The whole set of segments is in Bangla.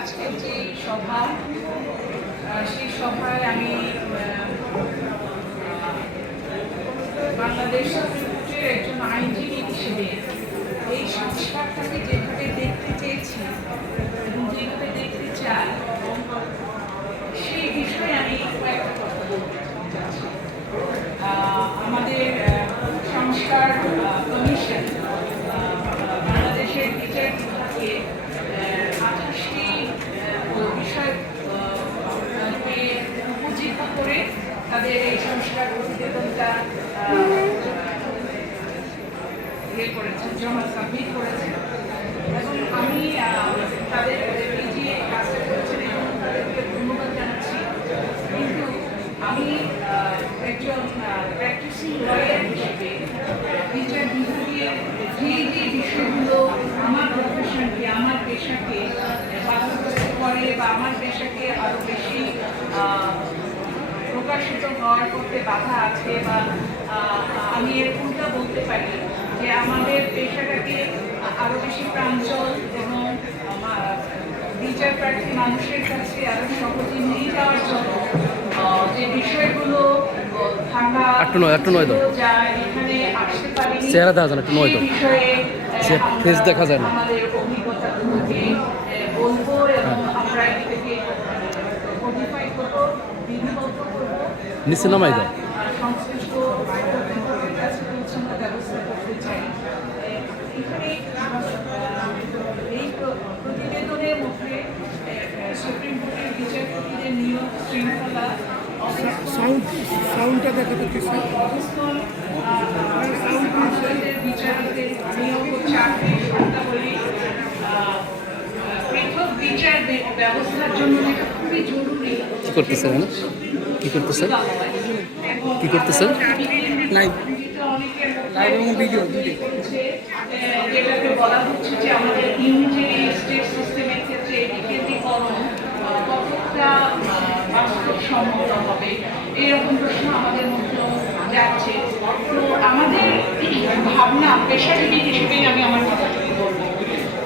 আজকের যে সভা সেই সভায় আমি বাংলাদেশ সুপ্রিম কোর্টের একজন আইনজীবী হিসেবে এই সংস্কারটাকে যেভাবে দেখতে চেয়েছি এবং যেভাবে দেখতে চাই সেই বিষয়ে আমি কয়েকটা কথা বলতে চাচ্ছি। আমাদের সংস্কার কমিশন বাংলাদেশের বিচার বিভাগে 28টি বিষয় উপজীব্য করে তাদের এই সংস্কার প্রতিবেদনটা জমা সাবমিট করেছেন এবং আমি তাদের যে কাজটা করেছেন এবং তাদেরকে ধন্যবাদ জানাচ্ছি। কিন্তু আমি একজন প্র্যাকটিসিং লয়ার হিসেবে বিচার বিভাগের যে বিষয়গুলো আমার প্রফেশনকে আমার পেশাকে বাধাগ্রস্ত করে বা আমার পেশাকে আরও বেশি প্রকাশিত হওয়ার করতে বাধা আছে বা আমি এরকমটা বলতে পারি যে আমাদের পেশাটাকে আরও বেশি প্রাঞ্চল এবং বিচার প্রার্থী মানুষের কাছে আরও সহজে নিয়ে যাওয়ার জন্য যে বিষয়গুলো থাকা যা এখানে আসতে পারি বিষয়ে দেখা যায় না আমাদের অভিজ্ঞতাগুলোকে বলবো এবং আমরা এটাকে মডিফাই করবো বিধিবদ্ধ করবো নিচে নামাই দাও সংশ্লিষ্ট কাছে পৌঁছানোর ব্যবস্থা করতে চাই। এখানে এই প্রতিবেদনের মধ্যে সুপ্রিম কোর্টের বিচারপতিদের নিয়োগ শৃঙ্খলা সাউন্ডটা দেখাতে কিছু বিচারকদের নিয়োগ ও চাকরি শর্তাবলী পৃথক বিচার ব্যবস্থার জন্য যেটা খুবই জরুরি। কি করতেছেন কি করতেছেন লাইভ এবং ভিডিও যেটাকে বলা হচ্ছে যে আমাদের ইউনিটারি স্টেট সিস্টেমের ক্ষেত্রে এটিকেন্দ্রীকরণ কতটা বাস্তবসম্মত হবে এরকম প্রশ্ন আমাদের মধ্যে যাচ্ছে। তো আমাদের ভাবনা পেশাজীবী হিসেবেই আমি আমার কথাটি বলবো।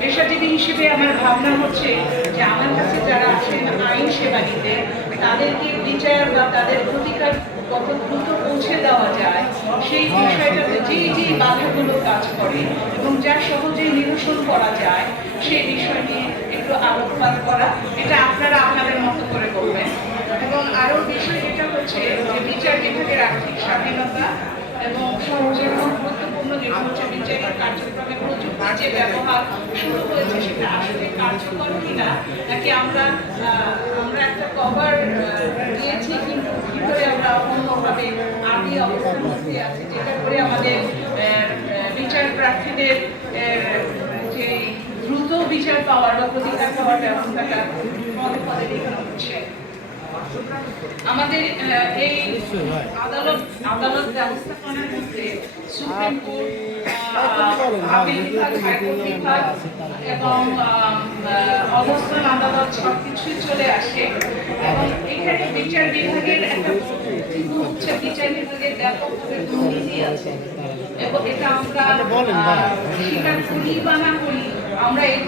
পেশাজীবী হিসেবে আমার ভাবনা হচ্ছে যে আমার কাছে যারা আসেন আইন সেবা নিতে তাদেরকে বিচার বা তাদের প্রতিকার কত দ্রুত পৌঁছে দেওয়া যায় সেই বিষয়টাতে যে বাধাগুলো কাজ করে এবং যা সহজেই নিরসন করা যায় সেই বিষয় নিয়ে একটু আলোকপাত করা, এটা আপনারা আপনাদের মতো করে করবেন। এবং আরও বিষয় যেটা হচ্ছে যে বিচার বিভাগের আর্থিক স্বাধীনতা এবং সবচেয়ে গুরুত্বপূর্ণ যেটা হচ্ছে বিচারিক কার্যক্রমে প্রযুক্তির যে ব্যবহার শুরু হয়েছে সেটা আসলে কার্যকর কিনা নাকি আমরা একটা কভার দিয়েছি কিন্তু ভিতরে আমরা অন্যভাবে আদি অবস্থার মধ্যে আছি, যেটা করে আমাদের বিচার প্রার্থীদের যে দ্রুত বিচার পাওয়ার বা প্রতিকার পাওয়ার ব্যবস্থাটা পদে পদে দেখানো হচ্ছে। আমাদের এই আদালত ব্যবস্থাপনার মধ্যে সুপ্রিম কোর্ট, আপিল বিভাগ, হাইকোর্ট বিভাগ এবং অবস্থান আদালত সবকিছুই চলে আসে এবং এখানে বিচার বিভাগের একটা হচ্ছে বিচার বিভাগের ব্যাপকভাবে দুর্নীতি আছে এবং এটা আমরা স্বীকার করি বা না করি আমরা এই